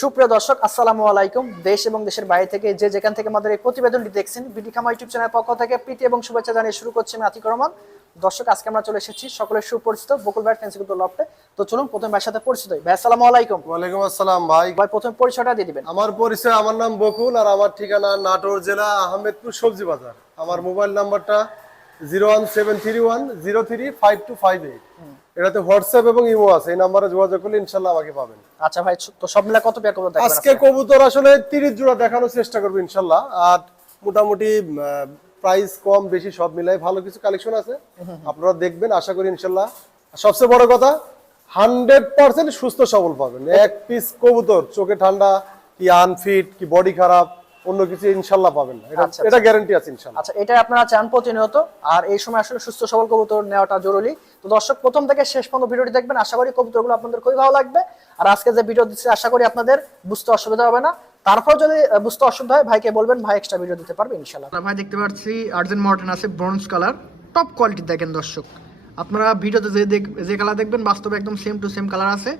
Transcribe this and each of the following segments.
সুপ্রিয় দর্শক আসসালামু আলাইকুম। দেশ এবং দেশের বাইরে থেকে যে যেখান থেকে আমাদের এই প্রতিবেদনটি দেখছেন বিডি খামা ইউটিউব চ্যানেল পক্ষ থেকে প্রীতি এবং শুভেচ্ছা জানিয়ে শুরু করছি আমি আতিক রহমান। দর্শক আজকে আমরা চলে এসেছি সকলের সুপরিচিত বকুল ভাই ফেন্সিকুল লফটে। তো চলুন প্রথম ভাইয়ের সাথে পরিচিত হই। ভাই আসসালামু আলাইকুম। ওয়ালাইকুম আসসালাম ভাই। ভাই প্রথম পরিচয়টা দিয়ে দিবেন। আমার পরিচয় আমার নাম বকুল আর আমার ঠিকানা নাটোর জেলা আহমেদপুর সবজি বাজার। আমার মোবাইল নাম্বারটা zero one seven three one zero three five two five eight. এটাতে হোয়াটসঅ্যাপ এবং ইমো আছে এই নাম্বারে যোগাযোগ করলে ইনশাল্লাহ আমাকে পাবেন। আচ্ছা ভাই তো সব মিলে কত পেয়ার দেখবেন আজকে কবুতর আসলে তিরিশ জোড়া দেখানোর চেষ্টা করব ইনশাল্লাহ। আর মোটামুটি প্রাইস কম বেশি সব মিলাই ভালো কিছু কালেকশন আছে। আপনারা দেখবেন আশা করি ইনশাল্লাহ। আর সবচেয়ে বড় কথা হান্ড্রেড পার্সেন্ট সুস্থ সবল পাবেন। এক পিস কবুতর চোখে ঠান্ডা কি আনফিট কি বডি খারাপ অন্য কিছু ইনশাল্লাহ পাবেন না। এটা আচ্ছা, গ্যারান্টি আছে ইনশাল্লাহ। আচ্ছা এটা আপনারা চান প্রতিনিয়ত। আর এই সময় আসলে সুস্থ সবল কবুতর নেওয়াটা জরুরি। তো দর্শক প্রথম থেকে শেষ পর্যন্ত ভিডিওটি দেখবেন। আশা করি কবুতরগুলো আপনাদের খুবই ভালো লাগবে। আর আজকে যে ভিডিও দিচ্ছি আশা করি আপনাদের বুঝতে অসুবিধা হবে না। তারপর যদি বুঝতে অসুবিধা হয় ভাইকে বলবেন ভাই এক্সট্রা ভিডিও দিতে পারবে ইনশাল্লাহ। ভাই দেখতে পাচ্ছি আর্জেন্ট মডার্ন আছে ব্রোঞ্জ কালার টপ কোয়ালিটি দেখেন দর্শক। আপনারা ভিডিওতে যে দেখ- যে কালার দেখবেন বাস্তবে একদম সেম টু সেম কালার আছে।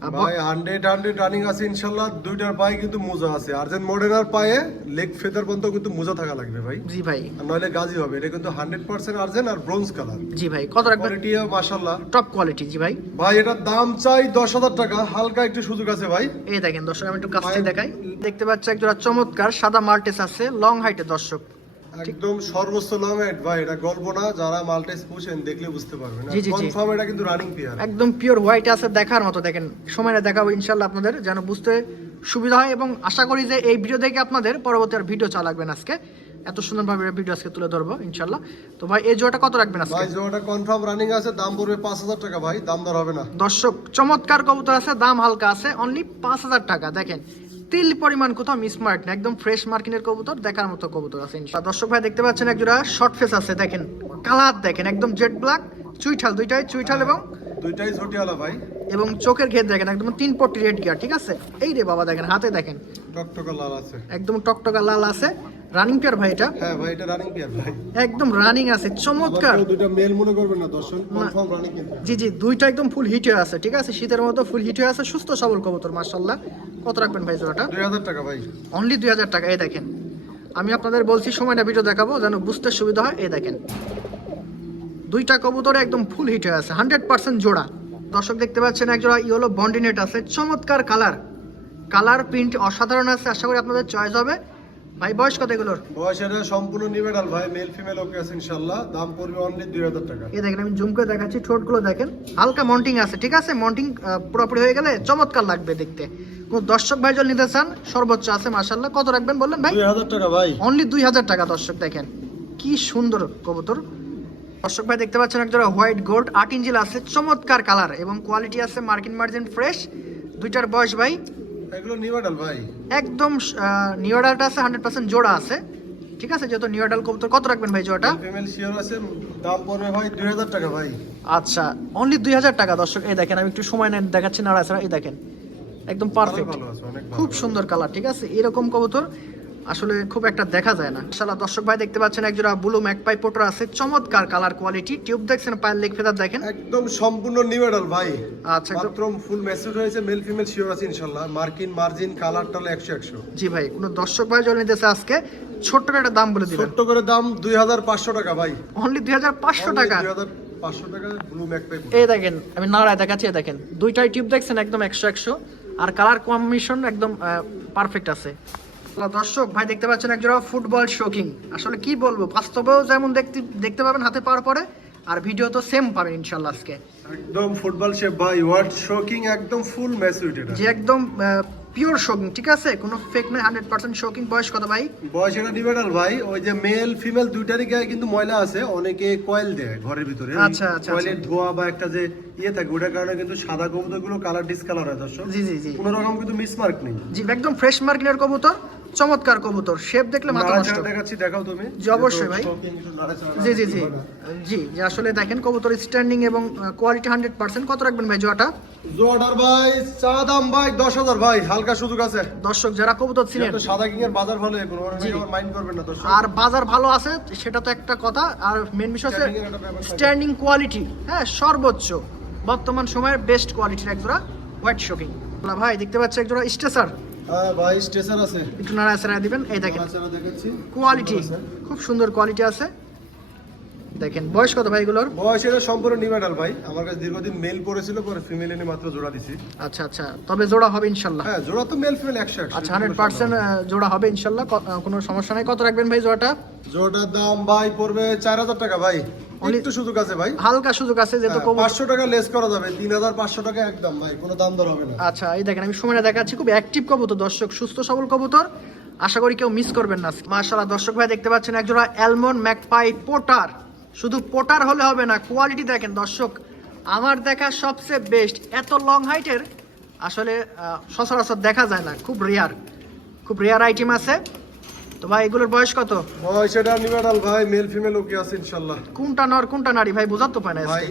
ভাই হান্ড্রেড হান্ড্রেড রানিং আছে ইনশাল্লাহ দুইটার পায়ে কিন্তু মোজা আছে। আর্জেন্ট মডেনার পায়ে লেগ ফেদার পর্যন্ত কিন্তু মোজা থাকা লাগবে ভাই। জি ভাই। আর নইলে গাজি হবে এটা কিন্তু হান্ড্রেড পার্সেন্ট আর্জেন্ট আর ব্রোঞ্জ কালার জি ভাই কত রাখবেন? কোয়ালিটি মাশাল্লাহ। টপ কোয়ালিটি জি ভাই। ভাই এটার দাম চাই দশ হাজার টাকা হালকা একটু সুযোগ আছে ভাই। এই দেখেন দর্শক আমি একটু কাছ থেকে দেখাই। দেখতে পাচ্ছি একজোড়া চমৎকার সাদা মাল্টেস আছে লং হাইটের দর্শক। একদম সর্বোচ্চ লং হাইট ভাই এটা গল্প না যারা মাল্টাইস পুষেন দেখলে বুঝতে পারবেন। কনফার্ম এটা কিন্তু রানিং পেয়ার একদম পিওর হোয়াইট আছে দেখার মতো দেখেন। সময়টা দেখাবো ইনশাল্লাহ আপনাদের যেন বুঝতে সুবিধা হয় এবং আশা করি যে এই ভিডিও দেখে আপনাদের পরবর্তী আর ভিডিও চালাবেন আজকে। এত সুন্দরভাবে ভিডিও আজকে তুলে ধরবো ইনশাল্লাহ তো ভাই এই জোড়াটা কত রাখবেন আজকে? ভাই জোড়াটা কনফার্ম রানিং আছে দাম পড়বে পাঁচ হাজার টাকা ভাই দাম দর হবে না। দর্শক চমৎকার কবুতর আছে দাম হালকা আছে অনলি পাঁচ হাজার টাকা দেখেন। তিল পরিমাণ কোথাও মিসমার্ট না একদম ফ্রেশ মার্কিনের কবুতর দেখার মতো কবুতর আছে। দর্শক ভাই দেখতে পাচ্ছেন একজোড়া শর্ট ফেস আছে দেখেন কালার দেখেন একদম জেট ব্ল্যাক চুইঠাল দুইটাই চুইঠাল এবং দুইটাই ঝটিয়ালা ভাই। এবং চোখের ঘের দেখেন একদম তিন পট্টি রেড গিয়ার ঠিক আছে? এই রে বাবা দেখেন হাতে দেখেন। টকটকা লাল আছে। একদম টকটকা লাল আছে। রানিং পেয়ার ভাই এটা? হ্যাঁ ভাই এটা রানিং পেয়ার ভাই। একদম রানিং আছে চমৎকার। দুইটা মেল মনে করবেন না দর্শন কনফার্ম রানিং জি জি দুইটা একদম ফুল হিট হয়ে আছে ঠিক আছে? শীতের মতো ফুল হিট হয়ে আছে সুস্থ সবল কবুতর মার্শাল্লাহ কত রাখবেন ভাই জোড়াটা? দুই হাজার টাকা ভাই। অনলি দুই হাজার টাকা এই দেখেন। আমি আপনাদের বলছি সময়টা ভিডিও দেখাবো যেন বুঝতে সুবিধা হয় এই দেখেন। দুইটা কবুতরে একদম ফুল হিট হয়ে আছে হান্ড্রেড পার্সেন্ট জোড়া। দর্শক দেখতে পাচ্ছেন এক জোড়া ইয়েলো বন্ডিনেট আছে চমৎকার কালার কালার প্রিন্ট অসাধারণ আছে আশা করি আপনাদের চয়েস হবে। ভাই বয়স কত এগুলোর? বয়স এটা সম্পূর্ণ নিবেডাল ভাই মেল ফিমেল ওকে আছে ইনশাল্লাহ দাম পড়বে অনলি দুই হাজার টাকা। এই দেখেন আমি জুম করে দেখাচ্ছি ঠোঁটগুলো দেখেন। হালকা মন্টিং আছে ঠিক আছে? মন্টিং পুরোপুরি হয়ে গেলে চমৎকার লাগবে দেখতে। কোন দর্শক ভাই যদি নিতে চান সর্বোচ্চ আছে মাশাল্লাহ কত রাখবেন বললেন ভাই? দুই হাজার টাকা ভাই। অনলি দুই হাজার টাকা দর্শক দেখেন। কি সুন্দর কবুতর। দর্শক ভাই দেখতে পাচ্ছেন একজোড়া হোয়াইট গোল্ড আট ইঞ্চিল আছে চমৎকার কালার এবং কোয়ালিটি আছে মার্কিন মার্জিন ফ্রেশ দুইটার বয়স ভাই এগুলো নিউডাল ভাই। একদম নিউডালটা আছে হান্ড্রেড পার্সেন্ট জোড়া আছে। ঠিক আছে যেহেতু নিউডাল কবুতর কত রাখবেন ভাই জোড়াটা? ফিমেল শিওর আছে দাম পড়বে ভাই দুই হাজার টাকা ভাই। আচ্ছা অনলি দুই হাজার টাকা দর্শক এই দেখেন আমি একটু সময় নেন দেখাচ্ছি নাড়া এই দেখেন একদম পারফেক্ট খুব সুন্দর কালার ঠিক আছে? এরকম কবুতর আসলে খুব একটা দেখা যায় না। ইনশাআল্লাহ দর্শক ভাই দেখতে পাচ্ছেন একজোড়া ব্লু ম্যাকপাই পোটর আছে। চমৎকার কালার কোয়ালিটি। টিউব দেখছেন পায়ের লেগ ফেদার দেখেন। একদম সম্পূর্ণ নিবেডাল ভাই। আচ্ছা একদম। ফুল মেসেজ হয়েছে মেল ফিমেল শিওর আছে ইনশাল্লাহ মার্কিন মার্জিন কালার টালে একশো একশো। জি ভাই কোনো দর্শক ভাই জন্য নিতেছে আজকে ছোট্ট একটা দাম বলে দিবেন। ছোট্ট করে দাম দুই হাজার পাঁচশো টাকা ভাই। অনলি দুই হাজার পাঁচশো টাকা? দুই হাজার পাঁচশো টাকা ব্লু ম্যাক পাই এই দেখেন আমি নাড়ায় দেখাচ্ছি দেখেন। দুইটাই টিউব দেখছেন একদম একশো একশো। আর কালার কম্বিনেশন একদম পারফেক্ট আছে। দর্শক ভাই দেখতে পাচ্ছেন একজোড়া ফুটবল শোকিং আসলে কি বলব বাস্তবেও যেমন দেখতে দেখতে পাবেন হাতে পাওয়ার পরে আর ভিডিও তো সেম পাবেন ইনশাল্লাহ আজকে। একদম ফুটবল শেপ ভাই ওয়ার্ড শোকিং একদম ফুল ম্যাচুইট এটা যে একদম পিওর শোকিং ঠিক আছে? কোনো ফেক নয় হান্ড্রেড পার্সেন্ট শোকিং বয়স কত ভাই? বয়স এটা ডিবেটাল ভাই ওই যে মেল ফিমেল দুইটারই গায়ে কিন্তু ময়লা আছে অনেকে কয়েল দেয় ঘরের ভিতরে। আচ্ছা, আচ্ছা, কয়েলের ধোয়া বা একটা যে ইয়ে থাকে ওটার কারণে কিন্তু সাদা কবুতরগুলো কালার ডিসকালার হয় দর্শক। জি জি জি। কোনো রকম কিন্তু মিসমার্ক নেই। জি একদম ফ্রেশ মার্কিনের কবুতর। চমৎকার কবুতর। শেপ দেখলে মাথা নষ্ট। দেখাচ্ছি দেখাও তুমি। জি, অবশ্যই ভাই। জি জি জি। জি যে আসলে দেখেন কবুতর স্ট্যান্ডিং এবং কোয়ালিটি হান্ড্রেড পার্সেন্ট কত রাখবেন ভাই জোয়াটা? জোয়াডার ভাই চা দাম ভাই দশ হাজার ভাই হালকা সুযোগ আছে। দর্শক যারা কবুতর ছিলেন সাদা কিং এর বাজার ভালো মাইন্ড করবেন না দর্শক। আর বাজার ভালো আছে সেটা তো একটা কথা। আর মেন বিষয় হচ্ছে থাকে। স্ট্যান্ডিং কোয়ালিটি হ্যাঁ সর্বোচ্চ। বর্তমান সময়ের বেস্ট কোয়ালিটির এক জোড়া হোয়াইট শোকিং ভাই দেখতে পাচ্ছি একজোড়া স্টেসার ভাই স্টেশন আছে। একটু দিবেন এই দেখেন। কোয়ালিটি খুব সুন্দর কোয়ালিটি আছে। দেখেন বয়স কত ভাই এগুলোর বয়স এটা সম্পূর্ণ নিমেটাল ভাই। আমার কাছে দীর্ঘদিন মেল পড়েছিল পরে ফিমেল এনে মাত্র জোড়া দিছি। আচ্ছা আচ্ছা তবে জোড়া হবে হ্যাঁ জোড়া তো মেল ফিমেল একশো আচ্ছা হান্ড্রেড পার্সেন্ট জোড়া হবে কোনো সমস্যা নাই। কত রাখবেন ভাই জোড়াটা? জোড়াটার দাম ভাই পড়বে চার হাজার টাকা ভাই। একটু সুযোগ আছে ভাই। হালকা সুযোগ আছে যেহেতু কবুতর পাঁচশো টাকা লেস করা যাবে তিন হাজার পাঁচশো টাকা একদম ভাই কোনো দাম দর হবে না। আচ্ছা এই দেখেন আমি সময়টা দেখাচ্ছি খুব অ্যাক্টিভ কবুতর দর্শক সুস্থ সবল কবুতর। আশা করি কেউ মিস করবেন না। মার্শাল্লাহ দর্শক ভাই দেখতে পাচ্ছেন একজোড়া অ্যালমন্ড ম্যাকপাই পোটার শুধু পোটার হলে হবে না কোয়ালিটি দেখেন দর্শক আমার দেখা সবচেয়ে বেস্ট এত লং হাইটের আসলে সচরাচর দেখা যায় না খুব রেয়ার খুব রেয়ার আইটেম আছে। তো ভাই এগুলোর বয়স কত? বয়স এটা নিবাডাল ভাই মেল ফিমেল ওকে আছে ইনশাল্লাহ। কোনটা নর কোনটা নারী? ভাই বোঝার তো পায় না ভাই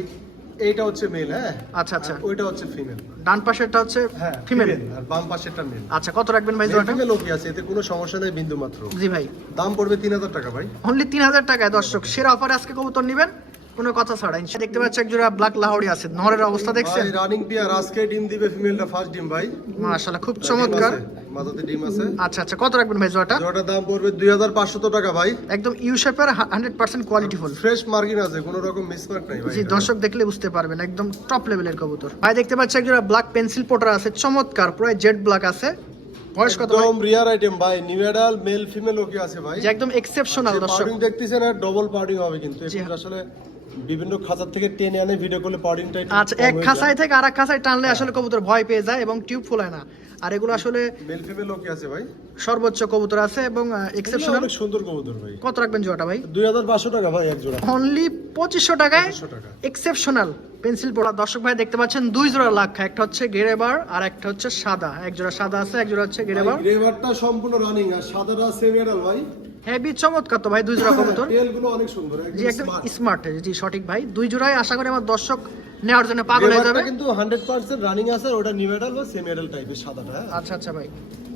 এইটা হচ্ছে মেল হ্যাঁ? আচ্ছা আচ্ছা। ওইটা হচ্ছে ফিমেল ডান পাশেরটা হচ্ছে হ্যাঁ ফিমেল ফিমেল আর বাম পাশেরটা মেল আচ্ছা কত রাখবেন ভাই জোড়াটা? ফিমেল ওকে আছে এতে কোনো সমস্যা নেই বিন্দু মাত্র জি ভাই। দাম পড়বে তিন হাজার টাকা ভাই। অনলি তিন হাজার টাকায় দর্শক। সেরা অফার আজকে কবুতর নেবেন? কোনো কথা ছাড়া। ইনশা দেখতে পাচ্ছি এক জোড়া ব্ল্যাক লাহোরি আছে। নরের অবস্থা দেখছেন? রানিং পিয়ার আজকে ডিম দিবে ফিমেলটা ফার্স্ট ডিম ভাই। মাশাআল্লাহ খুব চমৎকার। মাথাতে ডিম আছে। আচ্ছা আচ্ছা কত রাখবেন ভাই জোড়াটা? জোড়াটার দাম পড়বে দুই হাজার পাঁচশত টাকা ভাই। একদম ইউ শেপের hundred percent quality full fresh মার্কিন আছে কোনো রকম মিসমার্ক নাই ভাই জি দর্শক দেখলে বুঝতে পারবেন একদম টপ লেভেলের কবুতর। ভাই দেখতে পাচ্ছি এক জোড়া ব্ল্যাক পেন্সিল পোটার আছে চমৎকার পুরো জেড ব্ল্যাক আছে। বয়স কত একদম রিয়ার আইটেম ভাই নিমেডাল মেল ফিমেল ওকে আছে ভাই। একদম এক্সেপশনাল দর্শক। পাউডিং দেখতেছেন আর ডবল পাউডিং হবে কিন্তু জি। এখন আসলে বিভিন্ন খাঁচার থেকে টেনে আনে ভিডিও করলে পাউডিংটা আচ্ছা এক খাঁচায় থেকে আর এক খাঁচায় টানলে আসলে কবুতর ভয় পেয়ে যায় এবং টিউব ফুলায় না। আর এগুলো আসলে মেল ফিমেল ওকে আছে ভাই। সর্বোচ্চ কবুতর আছে এবং এক্সেপশনাল অনেক সুন্দর কবুতর ভাই। কত রাখবেন জোড়াটা ভাই? দুই হাজার পাঁচশো টাকা ভাই এক জোড়া। অনলি পঁচিশশো টাকায় 2500 এক্সেপশনাল পেন্সিল পড়া। দর্শক ভাই দেখতে পাচ্ছেন দুই জোড়া লাক্ষা। একটা হচ্ছে গেরেবার আর একটা হচ্ছে সাদা। এক জোড়া সাদা আছে এক জোড়া হচ্ছে গেরেবার গ্রেভারটা সম্পূর্ণ রানিং আর সাদাটা সেমিয়াডাল ভাই। হেভি চমৎকার তো ভাই দুই জোড়া কবুতর। তেলগুলো অনেক সুন্দর জি একদম স্মার্ট জি সঠিক ভাই। দুই জোড়াই আশা করি আমার দর্শক নেওয়ার জন্য পাগল হয়ে যাবে। কিন্তু হান্ড্রেড পার্সেন্ট রানিং আছে ওটা নিমেডাল বা সেমিয়াডাল টাইপের সাদাটা হ্যাঁ। আচ্ছা আচ্ছা ভাই।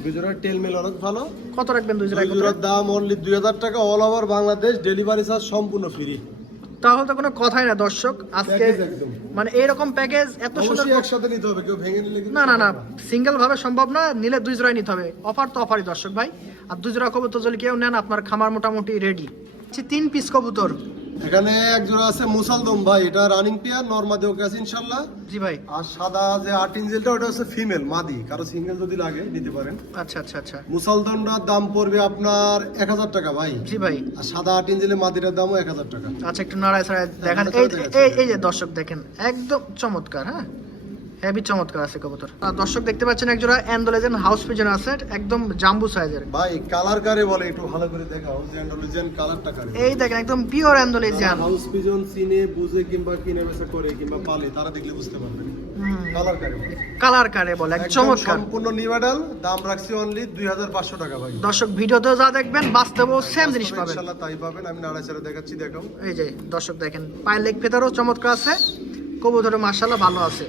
দুই জোড়ার তেল মেল অনেক ভালো। কত রাখবেন দুই জোড়া দুই দাম অনলি দুই হাজার টাকা all over Bangladesh delivery charge সম্পূর্ণ ফ্রি তাহলে তো কোনো কথাই না দর্শক আজকে। মানে এইরকম প্যাকেজ এত সুন্দর একসাথে নিতে হবে কেউ ভেঙে নিলে না না না সিঙ্গেল ভাবে সম্ভব না নিলে দুই জোড়াই নিতে হবে। অফার তো অফারই দর্শক ভাই। আর দুই জোড়া কবুতর যদি কেউ নেন আপনার খামার মোটামুটি রেডি তিন পিস কবুতর। এখানে এক জোড়া আছে মুসালদম ভাই এটা রানিং পেয়ার আছে জি ভাই। আর সাদা যে আট ওটা হচ্ছে ফিমেল মাদি। কারও সিঙ্গেল যদি লাগে পারেন। আচ্ছা আচ্ছা আচ্ছা। মুসালদমটার দাম পড়বে আপনার এক হাজার টাকা ভাই। জি ভাই। আর সাদা আট ইঞ্জিলের মাদিটার দামও এক হাজার টাকা। আচ্ছা একটু নাড়ায় ছাড়ায় দেখেন এই এই এই যে দর্শক দেখেন একদম চমৎকার হ্যাঁ? হেভি চমৎকার আছে কবুতর। দর্শক দেখতে পাচ্ছেন একজোড়া অ্যান্ডোলেজেন হাউস পিজন আছে একদম জাম্বু সাইজের ভাই কালার কারে বলে একটু ভালো করে দেখাও যে অ্যান্ডালুজিয়ান কালারটা কারে এই দেখেন একদম পিওর অ্যান্ডোলেজিয়ান হাউস পিজন চিনে বুঝে কিংবা কিনে বেচা করে কিংবা পালে তারা দেখলে বুঝতে পারবে। কালার কারে কালার কারে বলে এক চমৎকার। সম্পূর্ণ দাম রাখছি অনলি দুই হাজার পাঁচশো টাকা ভাই। দর্শক ভিডিওতেও যা দেখবেন বাস্তবেও সেম জিনিস পাবেন। ইনশাল্লাহ তাই পাবেন আমি নাড়াচাড়া দেখাচ্ছি দেখাও। এই যে দর্শক দেখেন পায়ের লেগ ফেতারও চমৎকার আছে। কবুতরে মার্শাল্লাহ ভালো আছে।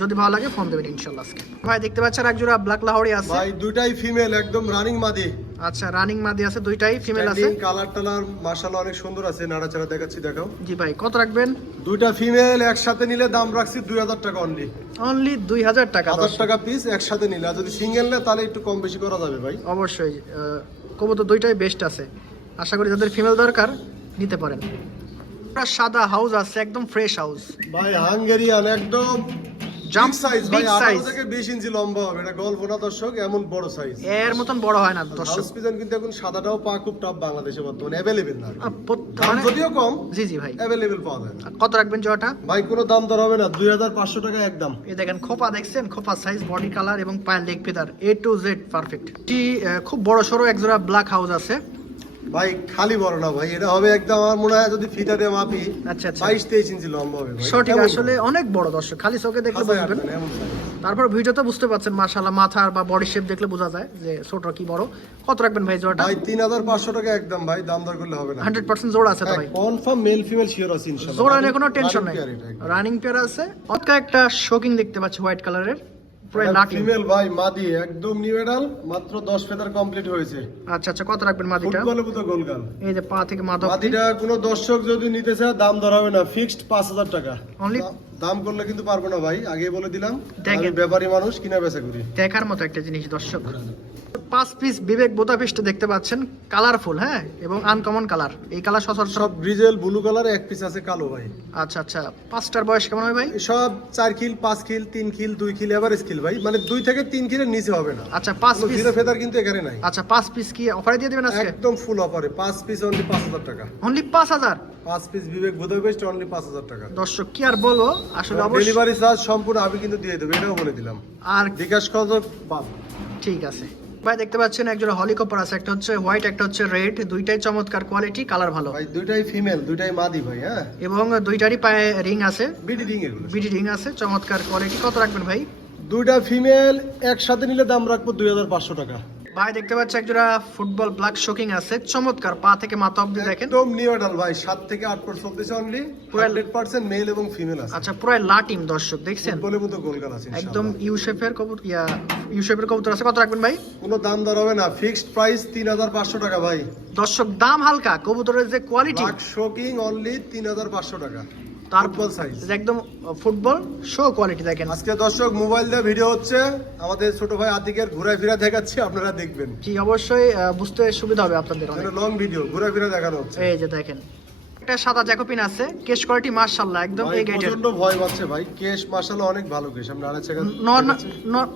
যদি ভালো লাগে ফোন দেবেন ইনশাল্লাহ আজকে। ভাই দেখতে পাচ্ছেন এক জোড়া ব্ল্যাক লাহোরি আছে। ভাই দুইটাই ফিমেল একদম রানিং মাদি। আচ্ছা রানিং মাদি আছে দুইটাই ফিমেল আছে। কালার টালার মাশাআল্লাহ অনেক সুন্দর আছে নাড়াচাড়া দেখাচ্ছি দেখাও। জি ভাই কত রাখবেন? দুইটা ফিমেল একসাথে নিলে দাম রাখছি দুই হাজার টাকা অনলি অনলি দুই হাজার টাকা হাজার দর্শক। টাকা পিস একসাথে নিলে আর যদি সিঙ্গেল নেয় তাহলে একটু কম বেশি করা যাবে ভাই। অবশ্যই কবুতর দুইটাই বেস্ট আছে। আশা করি যাদের ফিমেল দরকার নিতে পারেন। সাদা হাউস আছে একদম ফ্রেশ হাউস ভাই হাঙ্গেরিয়ান একদম Jump সাইজ ভাই 18 থেকে 20 ইঞ্চি লম্বা হবে। এটা গল্প না দর্শক এমন বড় সাইজ এর মতন বড় হয় না দর্শক। হাউস পিজন কিন্তু এখন সাদাটাও পা খুব টপ বাংলাদেশে বর্তমানে অ্যাভেলেবেল না। মানে- যদিও কম জি জি ভাই। অ্যাভেলেবেল পাওয়া যায় না। কত রাখবেন জোয়াটা ভাই কোনো দাম দর হবে না দুই হাজার পাঁচশো টাকা একদম এই দেখেন খোপা দেখছেন খোপা সাইজ বডি কালার এবং পায়ের leg feather A to Z perfect টি খুব বড় সড়ো একজোড়া ব্ল্যাক হাউস আছে। ভাই খালি বড় না ভাই এটা হবে একদম আমার মনে হয় যদি মাপি আচ্ছা আচ্ছা। বাইশ তেইশ ইঞ্চি লম্বা হবে সঠিক আসলে অনেক বড় দর্শক খালি চোখে দেখলে বুঝবেন। তারপর ভিডিওতে বুঝতে পারছেন মাশাআল্লাহ মাথার বা বডি শেপ দেখলে বোঝা যায় যে ছোট কি বড়। কত রাখবেন ভাই জোড়াটা? ভাই তিন হাজার পাঁচশো টাকা একদম ভাই দাম দর করলে হবে না। হান্ড্রেড পার্সেন্ট জোড়া আছে তো ভাই? কনফার্ম মেল ফিমেল শিওর আছে ইনশাআল্লাহ। জোড়া নিয়ে কোনো টেনশন নাই। রানিং পেয়ার আছে। অতকা একটা শোকিং দেখতে পাচ্ছি হোয়াইট কালারের ফিমেল ভাই মাদি একদম নিউ এডাল মাত্র 10 ফেদার কমপ্লিট হয়েছে। আচ্ছা আচ্ছা কত রাখবেন মাদিটা? ফুটবলে মতো গোলগাল এই যে পা থেকে মাদক। মাদিটা কোনো দর্শক যদি নিতে চায় দাম ধরা হবে না ফিক্সড 5000 টাকা। অনলি দাম করলে কিন্তু পারব না ভাই আগে বলে দিলাম। আমি ব্যাপারী মানুষ কিনা বেচা করি। দেখার মতো একটা জিনিস দর্শক। পাঁচ পিস বিবেক বোতা পিসটা দেখতে পাচ্ছেন কালারফুল হ্যাঁ? এবং আনকমন কালার এই কালার সচরাচর সব ব্রিজেল ব্লু কালার এক পিস আছে কালো ভাই। আচ্ছা আচ্ছা। পাঁচটার বয়স কেমন হয় ভাই? সব চার খিল পাঁচ খিল তিন খিল দুই খিল এভারেজ খিল ভাই। মানে দুই থেকে তিন খিলের নিচে হবে না। আচ্ছা পাঁচ পিস জিরো ফেদার কিন্তু এখানে নাই। আচ্ছা পাঁচ পিস কি অফারে দিয়ে দেবেন আজকে? একদম ফুল অফারে পাঁচ পিস অনলি পাঁচ হাজার টাকা। অনলি পাঁচ হাজার? পাঁচ পিস বিবেক বোধ বেস্ট অনলি পাঁচ হাজার টাকা। দর্শক কি আর বলব? আসলে অবশ্যই ডেলিভারি চার্জ সম্পূর্ণ আমি কিন্তু দিয়ে দেবো এটাও বলে দিলাম। আর বিকাশ বাদ। ঠিক আছে। ভাই দেখতে পাচ্ছেন একজন হলিকপার আছে একটা হচ্ছে হোয়াইট একটা হচ্ছে রেড দুইটাই চমৎকার কোয়ালিটি কালার ভালো। ভাই দুইটাই ফিমেল দুইটাই মাদি ভাই হ্যাঁ? এবং দুইটারই পায়ে রিং আছে। বিডি রিং এগুলো। বিডি রিং আছে চমৎকার কোয়ালিটি। কত রাখবেন ভাই? দুইটা ফিমেল একসাথে নিলে দাম রাখব দুই হাজার পাঁচশো টাকা। ভাই দেখতে পাচ্ছি একজোড়া ফুটবল ব্ল্যাক শোকিং আছে। চমৎকার পা থেকে মাথা অবধি দেখেন। একদম নিউ অ্যাডাল ভাই সাত থেকে আট পর চলতেছে অনলি হান্ড্রেড পার্সেন্ট মেল এবং ফিমেল আছে। আচ্ছা পুরো লাটিম দর্শক দেখছেন? বলে মতো গোলগাল আছে একদম। ইউ শেপের কবুতর ইয়া ইউ শেপের কবুতর আছে। কত রাখবেন ভাই? কোনো দাম দর হবে না। ফিক্সড প্রাইস তিন হাজার পাঁচশো টাকা ভাই। দর্শক দাম হালকা কবুতরের যে কোয়ালিটি লাখ শোকিং অনলি তিন হাজার পাঁচশো টাকা। তার ফুটবল সাইজ একদম ফুটবল শো কোয়ালিটি দেখেন। আজকে দর্শক মোবাইল দিয়ে ভিডিও হচ্ছে। আমাদের ছোট ভাই আতিকের ঘুরে ফিরে দেখাচ্ছি আপনারা দেখবেন। জি অবশ্যই বুঝতে সুবিধা হবে আপনাদের লং ভিডিও ঘুরে ফিরে দেখানো হচ্ছে। এই যে দেখেন একটা সাদা জ্যাকোপিন আছে কেশ কোয়ালিটি মার্শাল্লাহ একদম এই গেটের প্রচণ্ড ভয় পাচ্ছে ভাই কেশ মাশাআল্লাহ অনেক ভালো কেশ আমরা আড়াই টাকা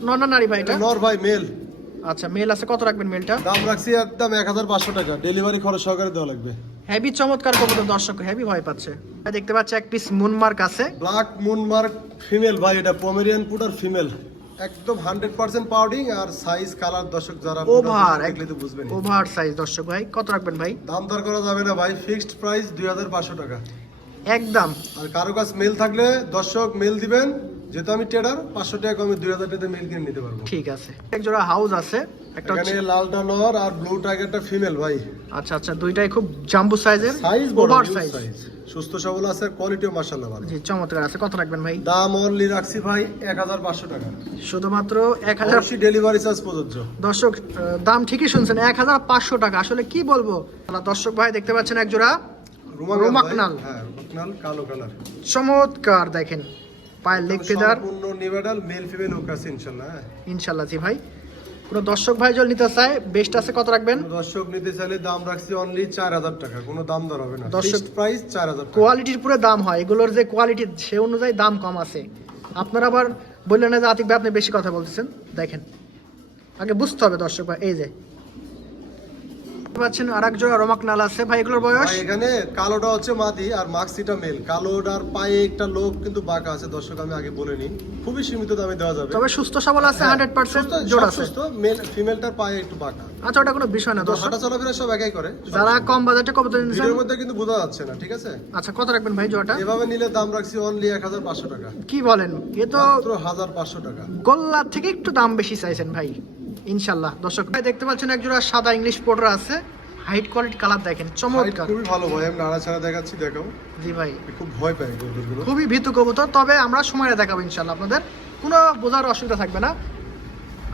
নর নারী ভাই এটা? নর ভাই মেল আচ্ছা মেল আছে কত রাখবেন মেলটা দাম রাখছি একদম এক হাজার পাঁচশো টাকা ডেলিভারি খরচ সহকারে দেওয়া লাগবে। হেভি চমৎকার কবুতর দর্শক হেভি ভয় পাচ্ছে। দেখতে পাচ্ছি এক পিস মুনমার্ক আছে। ব্ল্যাক মুনমার্ক ফিমেল ভাই এটা পমেরিয়ান পুটার ফিমেল একদম হান্ড্রেড পার্সেন্ট পাউডিং আর সাইজ কালার দর্শক যারা ওভার দেখলে তো বুঝবেন ওভার সাইজ দর্শক ভাই কত রাখবেন ভাই? দাম দর করা যাবে না ভাই ফিক্সড প্রাইস দুই হাজার পাঁচশো টাকা। একদম। আর কারও কাছে মেল থাকলে দর্শক মেল দিবেন। যেহেতু আমি ট্রেডার পাঁচশো টাকা কমে দুই হাজার টাকা মেল কিনে নিতে পারব। ঠিক আছে। এক জোড়া হাউস আছে একটা হচ্ছে লালটা নর আর ব্লু টাইগারটা ফিমেল ভাই। আচ্ছা আচ্ছা দুইটাই খুব জাম্বু সাইজের সাইজ ওভার সাইজ সাইজ সুস্থ সবল আছে কোয়ালিটিও মাশাআল্লাহ ভালো। জি চমৎকার আছে। কত রাখবেন ভাই? দাম অনলি রাখছি ভাই এক হাজার পাঁচশো টাকা। শুধুমাত্র এক হাজার অবশ্যই ডেলিভারি চার্জ প্রযোজ্য। দর্শক দাম ঠিকই শুনছেন এক হাজার পাঁচশো টাকা। আসলে কি বলব? দর্শক ভাই দেখতে পাচ্ছেন এক জোড়া রুমাকাল হ্যাঁ রুমাকনাল কালো কালার। চমৎকার দেখেন। পায়ের লেগ ফেদার সম্পূর্ণ নিবেডাল মেল ফিমেল হোক আছে ইনশাআল্লাহ ইনশাল্লাহ জি ভাই। কোনো দর্শক ভাই যদি নিতে চায় বেস্ট আছে কত রাখবেন? দর্শক নিতে চাইলে দাম রাখছি অনলি চার হাজার টাকা কোনো দাম দর হবে না। দর্শক- প্রাইস চার হাজার টাকা। কোয়ালিটির পুরো দাম হয় এগুলোর যে কোয়ালিটি সে অনুযায়ী দাম কম আছে। আপনারা আবার বললেন না যে আতিক ভাই আপনি বেশি কথা বলতেছেন। দেখেন আগে বুঝতে হবে দর্শক ভাই এই যে। পাচ্ছেন আর এক জোড়া রমাক নাল আছে। ভাই এগুলোর বয়স? এখানে কালোটা হচ্ছে মাদি আর মাক্সিটা মেল। কালোটার পায়ে একটা লোক কিন্তু বাঁকা আছে দর্শক আমি আগে বলে নিই। খুবই সীমিত দামে দেওয়া যাবে। তবে সুস্থ সবল আছে হান্ড্রেড পার্সেন্ট সুস্থ- জোর সব আছে। সুস্থ মেল ফিমেলটার পায়ে একটু বাঁকা। আচ্ছা ওটা কোনো বিষয় না দর্শক। হাঁটা চলাফেরা সব একাই করে। যারা কম বাজেটে নিতে চান ভিডিওর মধ্যে কিন্তু বোঝা যাচ্ছে না ঠিক আছে? আচ্ছা কত রাখবেন ভাই জোড়াটা? এভাবে নিলে দাম রাখছি অনলি এক হাজার পাঁচশো টাকা। কি বলেন? এ তো মাত্র হাজার পাঁচশো টাকা। গোল্লার থেকে একটু দাম বেশি চাইছেন ভাই। ইনশাল্লাহ দর্শক ভাই দেখতে পাচ্ছেন এক জোড়া সাদা ইংলিশ পোর্টার আছে। হাইট কোয়ালিটি কালার দেখেন। চমৎকার। খুবই ভালো ভাই আমি নাড়া ছাড়া দেখাচ্ছি দেখাও। জি ভাই। খুব ভয় পাই গরুগুলো খুবই ভীতু কবুতর তবে আমরা সময় দেখাবো ইনশাল্লাহ আপনাদের। কোনো বোঝার অসুবিধা থাকবে না।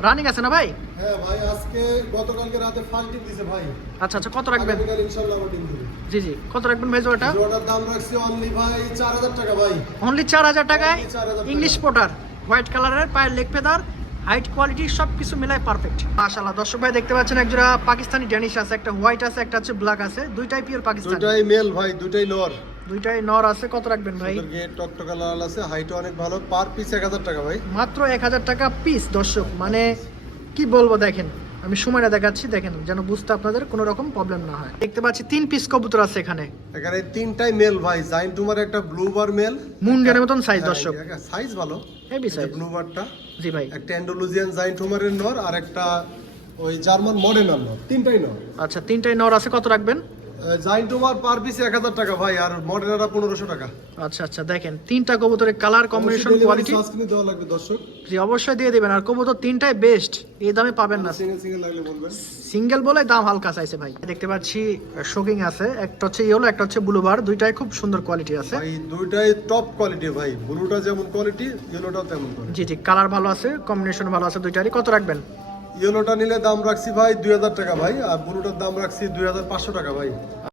রানিং আছে না ভাই? হ্যাঁ ভাই আজকে গতকালকে রাতে টিপ দিছে ভাই। আচ্ছা আচ্ছা কত রাখবেন? আগামীকাল ইনশাআল্লাহ আবার ডিম দিবে। জি জি কত রাখবেন ভাই জোড়াটা? জোড়াটার দাম রাখছি অনলি ভাই চার হাজার টাকা ভাই। অনলি চার হাজার টাকায় 4,000 টাকা। ইংলিশ পোটার হোয়াইট কালারের পায়ের লেগ ফেদার হাইট কোয়ালিটি সব কিছু মিলাই পারফেক্ট। মাশাআল্লাহ দর্শক ভাই দেখতে পাচ্ছেন একজন পাকিস্তানি ড্যানিশ আছে একটা হোয়াইট আছে একটা হচ্ছে ব্ল্যাক আছে দুইটাই পিওর পাকিস্তানি। দুইটাই মেল ভাই দুইটাই নর। দুইটাই নর আছে কত রাখবেন ভাই? সুন্দর গেট টকটকা লাল আছে হাইট অনেক ভালো পার পিস এক হাজার টাকা ভাই। মাত্র এক হাজার টাকা পিস দর্শক মানে কি বলব দেখেন আমি সময়টা দেখাচ্ছি দেখেন যেন বুঝতে আপনাদের কোনো রকম প্রবলেম না হয়। দেখতে পাচ্ছি তিন পিস কবুতর আছে এখানে। এখানে তিনটাই মেল ভাই জাইন টুমার একটা ব্লু বার মেল মুনগানের মতন সাইজ দর্শক। সাইজ ভালো। হেভি সাইজ ব্লু বারটা জি ভাই। একটা অ্যান্ডালুজিয়ান জাইন টুমারের নর আর একটা ওই জার্মান মডেল নর। তিনটাই নর। আচ্ছা তিনটাই নর আছে কত রাখবেন? জাইন তোমার পার পিস এক হাজার টাকা ভাই আর মডেলাররা পনেরোশো টাকা। আচ্ছা আচ্ছা দেখেন তিনটা কবুতরের কালার কম্বিনেশন কোয়ালিটি দেওয়া লাগবে দর্শক। জি অবশ্যই দিয়ে দিবেন। আর কবুতর তিনটাই বেস্ট এই দামে পাবেন না। সিঙ্গেল সিঙ্গেল লাগলে বলবেন। সিঙ্গেল বলে দাম হালকা চাইছে ভাই। দেখতে পাচ্ছি শোকিং আছে। একটা হচ্ছে ইয়েলো একটা হচ্ছে ব্লুবার দুইটাই খুব সুন্দর কোয়ালিটি আছে। ভাই দুইটাই টপ কোয়ালিটি ভাই। ব্লুটা যেমন কোয়ালিটি ইয়েলোটাও তেমন কোয়ালিটি জি জি কালার ভালো আছে কম্বিনেশন ভালো আছে দুইটারই। কত রাখবেন? ইয়েলোটা নিলে দাম রাখছি ভাই দুই হাজার টাকা ভাই, আর ব্লুটার দাম রাখছি দুই হাজার পাঁচশো টাকা ভাই।